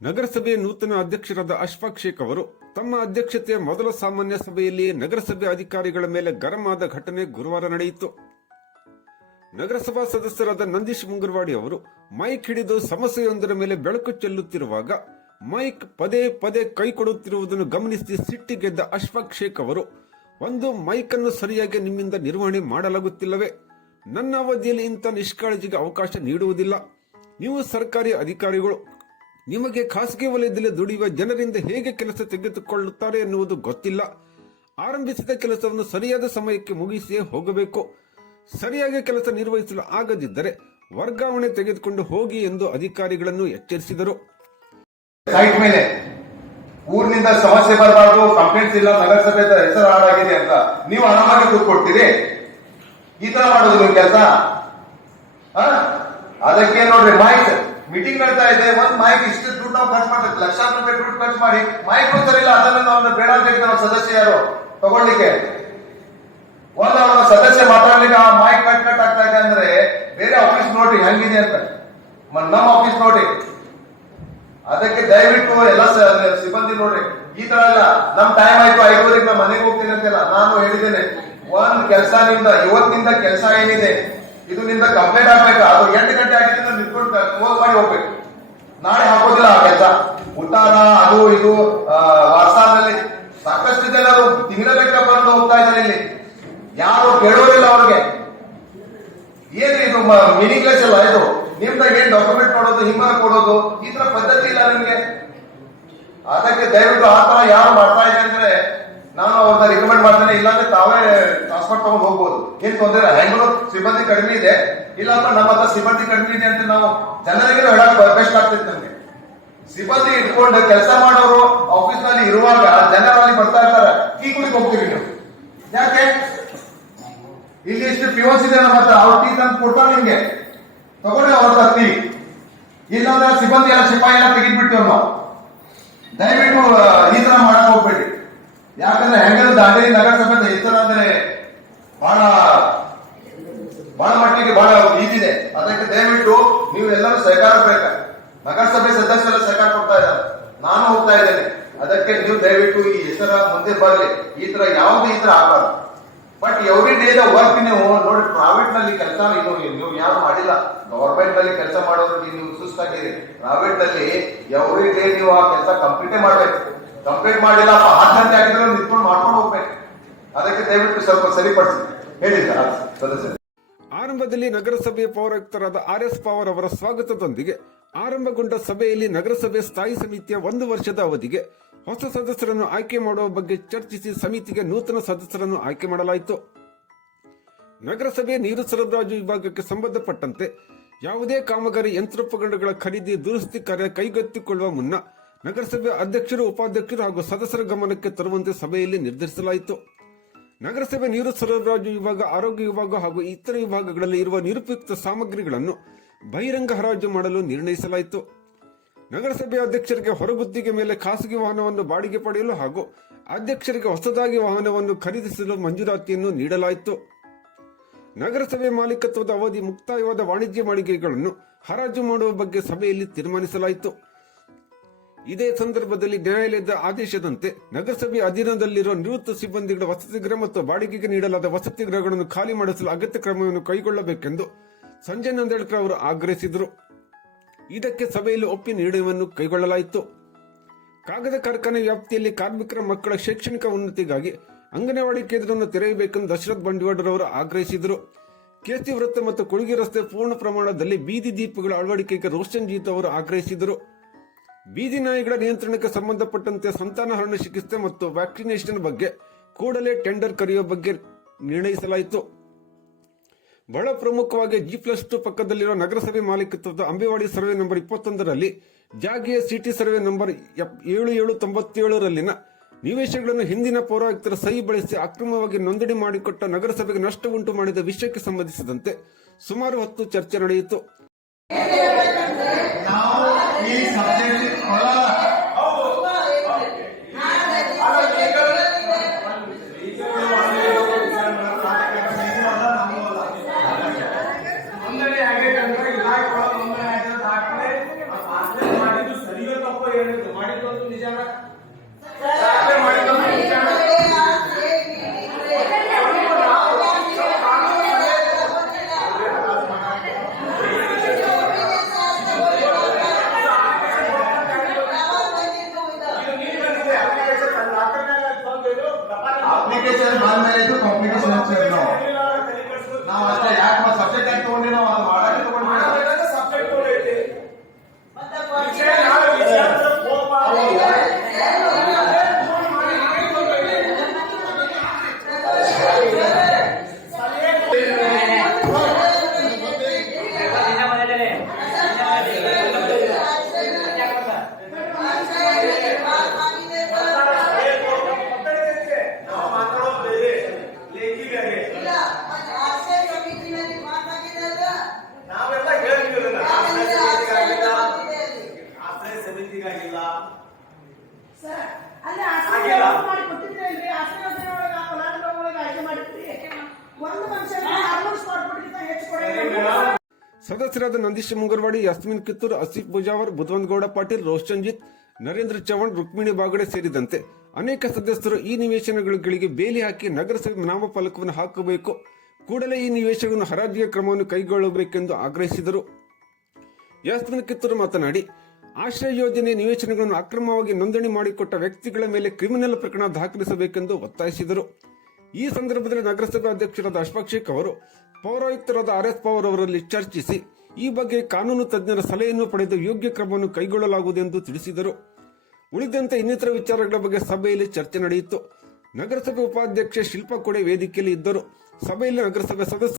ನಗರಸಭೆಯ ನೂತನ ಅಧ್ಯಕ್ಷರಾದ ಅಶ್ಫಾಕ್ ಶೇಖ್ ಅವರು ತಮ್ಮ ಅಧ್ಯಕ್ಷತೆಯ ಮೊದಲ ಸಾಮಾನ್ಯ ಸಭೆಯಲ್ಲಿ ನಗರಸಭೆ ಅಧಿಕಾರಿಗಳ ಮೇಲೆ ಗರಂ ಆದ ಘಟನೆ ಗುರುವಾರ ನಡೆಯಿತು. ನಗರಸಭಾ ಸದಸ್ಯರಾದ ನಂದೀಶ್ ಮುಂಗರ್ವಾಡಿ ಅವರು ಮೈಕ್ ಹಿಡಿದು ಸಮಸ್ಯೆಯೊಂದರ ಮೇಲೆ ಬೆಳಕು ಚೆಲ್ಲುತ್ತಿರುವಾಗ ಮೈಕ್ ಪದೇ ಪದೇ ಕೈ ಕೊಡುತ್ತಿರುವುದನ್ನು ಗಮನಿಸಿ ಸಿಟ್ಟಿಗೆದ್ದ ಅಶ್ಫಾಕ್ ಶೇಖ್ ಅವರು, ಒಂದು ಮೈಕ್ ಅನ್ನು ಸರಿಯಾಗಿ ನಿಮ್ಮಿಂದ ನಿರ್ವಹಣೆ ಮಾಡಲಾಗುತ್ತಿಲ್ಲವೇ? ನನ್ನ ಅವಧಿಯಲ್ಲಿ ಇಂಥ ನಿಷ್ಕಾಳಜಿಗೆ ಅವಕಾಶ ನೀಡುವುದಿಲ್ಲ. ನೀವು ಸರ್ಕಾರಿ ಅಧಿಕಾರಿಗಳು, ನಿಮಗೆ ಖಾಸಗಿ ವಲಯದಲ್ಲಿ ದುಡಿಯುವ ಜನರಿಂದ ಹೇಗೆ ಕೆಲಸ ತೆಗೆದುಕೊಳ್ಳುತ್ತಾರೆ ಎನ್ನುವುದು ಗೊತ್ತಿಲ್ಲ. ಆರಂಭಿಸಿದ ಕೆಲಸವನ್ನು ಸರಿಯಾದ ಸಮಯಕ್ಕೆ ಮುಗಿಸಿಯೇ ಹೋಗಬೇಕು. ಸರಿಯಾಗಿ ಕೆಲಸ ನಿರ್ವಹಿಸಲು ಆಗದಿದ್ದರೆ ವರ್ಗಾವಣೆ ತೆಗೆದುಕೊಂಡು ಹೋಗಿ ಎಂದು ಅಧಿಕಾರಿಗಳನ್ನು ಎಚ್ಚರಿಸಿದರು. ಸೈಟ್ ಮೇಲೆ ಊರಿನಿಂದ ಸಮಸ್ಯೆ ಬರಬಾರ್ದು, ಕಂಪ್ಲೇಂಟ್ಸ್ ಇಲ್ಲ, ನಗರಸಭೆ ಹೆಸರು ಹಾಳಾಗಿದೆ ಅಂತ ನೀವು ಆರಾಮಾಗಿ ಕೂತ್ಕೊಡ್ತೀರಿ. ಈ ತರ ಮಾಡೋದು ನಿಮ್ ಕೆಲಸ. ಅದಕ್ಕೆ ನೋಡ್ರಿ, ಮೈಕ್ ಮೀಟಿಂಗ್ ನಡೀತಾ ಇದೆ, ಒಂದ್ ಮೈಕ್ ಇಷ್ಟು ದುಡ್ಡು ನಾವು ಖರ್ಚು ಮಾಡ್ತೀವಿ, ಲಕ್ಷಾಂತರ ರೂಪಾಯಿ ದುಡ್ಡು ಖರ್ಚು ಮಾಡಿ ಮೈಕ್ ಸರಿಲ್ಲ, ಅದನ್ನ ನಾವು ಬೇಡ ಅಂತ ಹೇಳ್ತಾರೆ ಸದಸ್ಯ ಯಾರು ತಗೊಳ್ಳಿಕ್ಕೆ. ಒಂದ್ ಅವರ ಸದಸ್ಯ ಮಾತಾಡ್ಲಿಕ್ಕೆ ಆ ಮೈಕ್ ಕಟ್ ಆಗ್ತಾ ಇದೆ ಅಂದ್ರೆ ಬೇರೆ ಆಫೀಸ್ ನೋಡ್ರಿ ಹೆಂಗಿದೆ ಅಂತ, ನಮ್ಮ ಆಫೀಸ್ ನೋಡಿ. ಅದಕ್ಕೆ ದಯವಿಟ್ಟು ಎಲ್ಲ ಸಿಬ್ಬಂದಿ ನೋಡ್ರಿ, ಈ ತರ ಎಲ್ಲ ನಮ್ ಟೈಮ್ ಆಯ್ತು 5:30 ನಾ ಮನೆಗೆ ಹೋಗ್ತೀನಿ ಅಂತೆಲ್ಲ ನಾನು ಹೇಳಿದ್ದೇನೆ. ಒಂದ್ ಕೆಲಸ ನಿಂದ ಇವತ್ತಿನಿಂದ ಕೆಲಸ ಏನಿದೆ ಇದು ನಿಂದ ಕಂಪ್ಲೀಟ್ ಆಗ್ಬೇಕು. ಅದು 8 ಗಂಟೆ ಆಗಿದ್ರೆ ನಿಂತ್ಕೊಂಡು ಕ್ಲೋಸ್ ಮಾಡಿ ಹೋಗ್ಬೇಕು. ನಾಳೆ ಹಾಕೋದಿಲ್ಲ ಆ ಕೆಲಸ. ಉತ್ತಾನ ಅದು ಇದು ವಾಟ್ಸಾಪ್ನಲ್ಲಿ ಸಾಕಷ್ಟು ಜನರು ತಿಂಗಳ ಬಂದು ಹೋಗ್ತಾ ಇದ್ದಾರೆ. ಇಲ್ಲಿ ಯಾರು ಕೇಳೋರಿಲ್ಲ ಅವ್ರಿಗೆ. ಏನು ಇದು ಮೀನಿಂಗ್ಲೆಸ್ ಅಲ್ಲ ಇದು. ನಿಮ್ದಾಗ ಏನ್ ಡಾಕ್ಯುಮೆಂಟ್ ಮಾಡೋದು, ಹಿಂಬಲ ಕೊಡೋದು, ಈ ತರ ಪದ್ಧತಿ ಇಲ್ಲ ನಿಮ್ಗೆ. ಅದಕ್ಕೆ ದಯವಿಟ್ಟು ಆ ತರ ಯಾರು ಮಾಡ್ತಾ ಇದೆ ಅಂದ್ರೆ ನಾನು ಅವ್ರನ್ನ ರಿಕಮೆಂಡ್ ಮಾಡ್ತೇನೆ. ಇಲ್ಲಾಂದ್ರೆ ತಾವೇ ಟ್ರಾನ್ಸ್ಫರ್ ತಗೊಂಡು ಹೋಗ್ಬೋದು, ಏನ್ ತೊಂದರೆ. ಹೆಂಗು ಸಿಬ್ಬಂದಿ ಕಡಿಮೆ ಇದೆ, ಇಲ್ಲಪ್ಪ ನಮ್ಮ ಹತ್ರ ಸಿಬ್ಬಂದಿ ಕಡಿಮೆ ಇದೆ ಅಂತ ನಾವು ಜನರಿಗೆ ಹೇಳಕ್ ಬೆಸ್ಟ್ ಆಗ್ತೈತೆ. ನಮ್ಗೆ ಸಿಬ್ಬಂದಿ ಇಟ್ಕೊಂಡು ಕೆಲಸ ಮಾಡೋರು ಆಫೀಸ್ ನಲ್ಲಿ ಇರುವಾಗ ಜನರಲ್ಲಿ ಬರ್ತಾ ಇರ್ತಾರೆ, ಟೀ ಕುಡಿಗೆ ಹೋಗ್ತೀವಿ ನೀವು. ಯಾಕೆ ಇಲ್ಲಿ ಇಷ್ಟು ಪಿಒಸ್ ಇದೆ ನಮ್ಮ ಹತ್ರ, ಅವ್ರ ಟೀ ತಂದು ಕೊಡ್ತಾರೆ ನಿಮ್ಗೆ, ತಗೊಂಡ್ರೆ ಅವ್ರ ಹತ್ರ ಟೀ. ಇಲ್ಲಾಂದ್ರೆ ಸಿಬ್ಬಂದಿ ಎಲ್ಲ ಸಿಪಾಯಿ ಎಲ್ಲ ತೆಗಿದ್ಬಿಡ್ತೀವಿ ನಾವು. ದಯವಿಟ್ಟು ಈ ತರ ಮಾಡಕ್ ಹೋಗ್ಬೇಡಿ. ಯಾಕಂದ್ರೆ ಹೆಂಗರು ದಾಂಡೇಲಿ ನಗರಸಭೆ ಹೆಸರು ಅಂದ್ರೆ ಬಹಳ ಮಟ್ಟಿಗೆ ಬಹಳ ಇದಿದೆ. ಅದಕ್ಕೆ ದಯವಿಟ್ಟು ನೀವು ಎಲ್ಲರೂ ಸಹಕಾರ ಬೇಕು. ನಗರಸಭೆ ಸದಸ್ಯರ ಸಹಕಾರ ಕೊಡ್ತಾ ಇದ್ದಾರೆ, ನಾನು ಹೋಗ್ತಾ ಇದ್ದೇನೆ. ಅದಕ್ಕೆ ನೀವು ದಯವಿಟ್ಟು ಈ ಹೆಸರ ಮುಂದೆ ಬರಲಿ. ಈ ತರ ಯಾವ್ದು ಈ ತರ ಆಗಬಾರ್ದು. But every day the work ನೀವು ನೋಡಿ, ಪ್ರೈವೇಟ್ ನಲ್ಲಿ ಕೆಲಸ ನೀವು ಯಾರು ಮಾಡಿಲ್ಲ. ಗವರ್ಮೆಂಟ್ ನಲ್ಲಿ ಕೆಲಸ ಮಾಡೋರು ನೀವು ಸುಸ್ತಾಗಿರಿ. ಪ್ರೈವೇಟ್ ನಲ್ಲಿ ಎವ್ರಿ ಡೇ ನೀವು ಆ ಕೆಲಸ ಕಂಪ್ಲೀಟೇ ಮಾಡ್ಬೇಕು. ಕಂಪ್ಲೀಟ್ ಮಾಡಿಲ್ಲ 10 ಗಂಟೆ ಆಗಿದ್ರೆ ನಿಂತ್ಕೊಂಡು ಮಾಡ್ಕೊಂಡು ಹೋಗ್ಬೇಕು. ಅದಕ್ಕೆ ದಯವಿಟ್ಟು ಸ್ವಲ್ಪ ಸರಿಪಡಿಸಿ ಹೇಳಿ ಸದಸ್ಯರು. ಆರಂಭದಲ್ಲಿ ನಗರಸಭೆಯ ಪೌರಾಯುಕ್ತರಾದ RS ಪವಾರ್ ಅವರ ಸ್ವಾಗತದೊಂದಿಗೆ ಆರಂಭಗೊಂಡ ಸಭೆಯಲ್ಲಿ ನಗರಸಭೆ ಸ್ಥಾಯಿ ಸಮಿತಿಯ 1 ವರ್ಷದ ಅವಧಿಗೆ ಹೊಸ ಸದಸ್ಯರನ್ನು ಆಯ್ಕೆ ಮಾಡುವ ಬಗ್ಗೆ ಚರ್ಚಿಸಿ ಸಮಿತಿಗೆ ನೂತನ ಸದಸ್ಯರನ್ನು ಆಯ್ಕೆ ಮಾಡಲಾಯಿತು. ನಗರಸಭೆಯ ನೀರು ಸರಬರಾಜು ವಿಭಾಗಕ್ಕೆ ಸಂಬಂಧಪಟ್ಟಂತೆ ಯಾವುದೇ ಕಾಮಗಾರಿ ಯಂತ್ರೋಪಕರಣಗಳ ಖರೀದಿ ದುರಸ್ತಿ ಕಾರ್ಯ ಕೈಗೆತ್ತಿಕೊಳ್ಳುವ ಮುನ್ನ ನಗರಸಭೆಯ ಅಧ್ಯಕ್ಷರು, ಉಪಾಧ್ಯಕ್ಷರು ಹಾಗೂ ಸದಸ್ಯರ ಗಮನಕ್ಕೆ ತರುವಂತೆ ಸಭೆಯಲ್ಲಿ ನಿರ್ಧರಿಸಲಾಯಿತು. ನಗರಸಭೆ ನೀರು ಸರಬರಾಜು ವಿಭಾಗ, ಆರೋಗ್ಯ ವಿಭಾಗ ಹಾಗೂ ಇತರ ವಿಭಾಗಗಳಲ್ಲಿ ಇರುವ ನಿರುಪಯುಕ್ತ ಸಾಮಗ್ರಿಗಳನ್ನು ಬಹಿರಂಗ ಹರಾಜು ಮಾಡಲು ನಿರ್ಣಯಿಸಲಾಯಿತು. ನಗರಸಭೆಯ ಅಧ್ಯಕ್ಷರಿಗೆ ಹೊರಗುತ್ತಿಗೆ ಮೇಲೆ ಖಾಸಗಿ ವಾಹನವನ್ನು ಬಾಡಿಗೆ ಪಡೆಯಲು ಹಾಗೂ ಅಧ್ಯಕ್ಷರಿಗೆ ಹೊಸದಾಗಿ ವಾಹನವನ್ನು ಖರೀದಿಸಲು ಮಂಜೂರಾತಿಯನ್ನು ನೀಡಲಾಯಿತು. ನಗರಸಭೆ ಮಾಲೀಕತ್ವದ ಅವಧಿ ಮುಕ್ತಾಯವಾದ ವಾಣಿಜ್ಯ ಮಳಿಗೆಗಳನ್ನು ಹರಾಜು ಮಾಡುವ ಬಗ್ಗೆ ಸಭೆಯಲ್ಲಿ ತೀರ್ಮಾನಿಸಲಾಯಿತು. ಇದೇ ಸಂದರ್ಭದಲ್ಲಿ ನ್ಯಾಯಾಲಯದ ಆದೇಶದಂತೆ ನಗರಸಭೆಯ ಅಧೀನದಲ್ಲಿರುವ ನಿವೃತ್ತ ಸಿಬ್ಬಂದಿಗಳ ವಸತಿಗೃಹ ಮತ್ತು ಬಾಡಿಗೆಗೆ ನೀಡಲಾದ ವಸತಿ ಗೃಹಗಳನ್ನು ಖಾಲಿ ಮಾಡಿಸಲು ಅಗತ್ಯ ಕ್ರಮವನ್ನು ಕೈಗೊಳ್ಳಬೇಕೆಂದು ಸಂಜಯ್ ನಂದೇಳ್ಕರ್ ಅವರು ಆಗ್ರಹಿಸಿದರು. ಇದಕ್ಕೆ ಸಭೆಯಲ್ಲಿ ಒಪ್ಪಿ ನಿರ್ಣಯವನ್ನು ಕೈಗೊಳ್ಳಲಾಯಿತು. ಕಾಗದ ಕಾರ್ಖಾನೆ ವ್ಯಾಪ್ತಿಯಲ್ಲಿ ಕಾರ್ಮಿಕರ ಮಕ್ಕಳ ಶೈಕ್ಷಣಿಕ ಉನ್ನತಿಗಾಗಿ ಅಂಗನವಾಡಿ ಕೇಂದ್ರವನ್ನು ತೆರೆಯಬೇಕೆಂದು ದಶರಥ್ ಬಂಡಿವಾಡರ್ ಅವರು ಆಗ್ರಹಿಸಿದರು. ಕೇಸಿ ವೃತ್ತ ಮತ್ತು ಕುಳಗಿ ರಸ್ತೆ ಪೂರ್ಣ ಪ್ರಮಾಣದಲ್ಲಿ ಬೀದಿ ದೀಪಗಳ ಅಳವಡಿಕೆಗೆ ರೋಷನ್ ಜೀತ್ ಅವರು ಆಗ್ರಹಿಸಿದರು. ಬೀದಿ ನಾಯಿಗಳ ನಿಯಂತ್ರಣಕ್ಕೆ ಸಂಬಂಧಪಟ್ಟಂತೆ ಸಂತಾನಹರಣ ಚಿಕಿತ್ಸೆ ಮತ್ತು ವ್ಯಾಕ್ಸಿನೇಷನ್ ಬಗ್ಗೆ ಕೂಡಲೇ ಟೆಂಡರ್ ಕರೆಯುವ ಬಗ್ಗೆ ನಿರ್ಣಯಿಸಲಾಯಿತು. ಬಹಳ ಪ್ರಮುಖವಾಗಿ G+2 ಪಕ್ಕದಲ್ಲಿರುವ ನಗರಸಭೆ ಮಾಲೀಕತ್ವದ ಅಂಬೇವಾಡಿ ಸರ್ವೆ ನಂಬರ್ 21ರಲ್ಲಿ ಜಾಗಿಯ ಸಿಟಿ ಸರ್ವೆ ನಂಬರ್ 7797ರಲ್ಲಿನ ನಿವೇಶಗಳನ್ನು ಹಿಂದಿನ ಪೌರಾಯುಕ್ತರ ಸಹಿ ಬಳಸಿ ಅಕ್ರಮವಾಗಿ ನೋಂದಣಿ ಮಾಡಿಕೊಟ್ಟ ನಗರಸಭೆಗೆ ನಷ್ಟ ಉಂಟು ಮಾಡಿದ ವಿಷಯಕ್ಕೆ ಸಂಬಂಧಿಸಿದಂತೆ ಸುಮಾರು ಹೊತ್ತು ಚರ್ಚೆ ನಡೆಯಿತು. ಹೇಳಿದ್ರು ಮಾಡಿದ್ದೊಂದು ನಿಜಾನ ಮಾಡಿದ್ದೊಂದು ನಿಜಾನ ಅಪ್ಲಿಕೇಶನ್ ಬಂದ್ಮೇಲೆ ಇದು ಕಾಂಪಿಟೇಷನ್ ಹಚ್ಚಿದ್ವಿ ನಾವು ಅಷ್ಟೇ ಯಾಕೆ ಸಬ್ಜೆಕ್ಟ್ ಆಗಿ ತಗೊಂಡಿ ನಾವು ಅದು ಮಾಡಕ್ಕೆ ತಗೊಂಡ್ಬಿಟ್ಟು ಸಬ್ಜೆಕ್ಟ್ ಐತಿ ನಾವೆಲ್ಲ ಹೇಳ್ತೀವಿ ಆಶ್ರಯ ಸಮಿತಿಗಾಗಿಲ್ಲ ಅಲ್ಲಿ ಆಶ್ರಯ ಮಾಡಿ ಕೊಟ್ಟಿದ್ರಿ ಆಶ್ರಯ ಒಳಗೆ ಫಲಾನುಭವಿಗಳಿಗೆ ಆಯ್ಕೆ ಮಾಡಿದ್ರಿ ಒಂದು ಮನುಷ್ಯನಿಗೆ 600 ಸ್ಪಾಟ್ ಕೊಟ್ಟಿದ್ದ ಹೆಚ್ಚು ಕೊಡಿ. ಸದಸ್ಯರಾದ ನಂದೀಶ್ ಮುಂಗರ್ವಾಡಿ, ಯಾಸ್ಮಿನ್ ಕಿತ್ತೂರ್, ಆಸಿಫ್ ಬುಜಾವರ್, ಬುಧವಂತಗೌಡ ಪಾಟೀಲ್, ರೋಷನ್ಜಿತ್, ನರೇಂದ್ರ ಚವ್ಹಾಣ್, ರುಕ್ಮಿಣಿ ಬಾಗಡೆ ಸೇರಿದಂತೆ ಅನೇಕ ಸದಸ್ಯರು ಈ ನಿವೇಶನಗಳಿಗೆ ಬೇಲಿ ಹಾಕಿ ನಗರಸಭೆ ನಾಮಫಲಕವನ್ನು ಹಾಕಬೇಕು, ಕೂಡಲೇ ಈ ನಿವೇಶನಗಳನ್ನು ಹರಾಜಿಗೆ ಕ್ರಮವನ್ನು ಕೈಗೊಳ್ಳಬೇಕೆಂದು ಆಗ್ರಹಿಸಿದರು. ಯಾಸ್ಮಿನ್ ಕಿತ್ತೂರ್ ಮಾತನಾಡಿ, ಆಶ್ರಯ ಯೋಜನೆ ನಿವೇಶನಗಳನ್ನು ಅಕ್ರಮವಾಗಿ ನೋಂದಣಿ ಮಾಡಿಕೊಟ್ಟ ವ್ಯಕ್ತಿಗಳ ಮೇಲೆ ಕ್ರಿಮಿನಲ್ ಪ್ರಕರಣ ದಾಖಲಿಸಬೇಕೆಂದು ಒತ್ತಾಯಿಸಿದರು. ಈ ಸಂದರ್ಭದಲ್ಲಿ ನಗರಸಭೆ ಅಧ್ಯಕ್ಷರಾದ ಅಶ್ಫಾಕ್ ಶೇಖ್ ಅವರು ಪೌರಾಯುಕ್ತರಾದ RS ಪವರ್ ಅವರಲ್ಲಿ ಚರ್ಚಿಸಿ ಈ ಬಗ್ಗೆ ಕಾನೂನು ತಜ್ಞರ ಸಲಹೆಯನ್ನು ಪಡೆದು ಯೋಗ್ಯ ಕ್ರಮವನ್ನು ಕೈಗೊಳ್ಳಲಾಗುವುದೆಂದು ತಿಳಿಸಿದರು. ಉಳಿದಂತೆ ಇನ್ನಿತರ ವಿಚಾರಗಳ ಬಗ್ಗೆ ಸಭೆಯಲ್ಲಿ ಚರ್ಚೆ ನಡೆಯಿತು. ನಗರಸಭೆ ಉಪಾಧ್ಯಕ್ಷೆ ಶಿಲ್ಪಾ ಕೊಡೆ ವೇದಿಕೆಯಲ್ಲಿ ಇದ್ದರು. ಸಭೆಯಲ್ಲಿ ನಗರಸಭೆ ಸದಸ್ಯ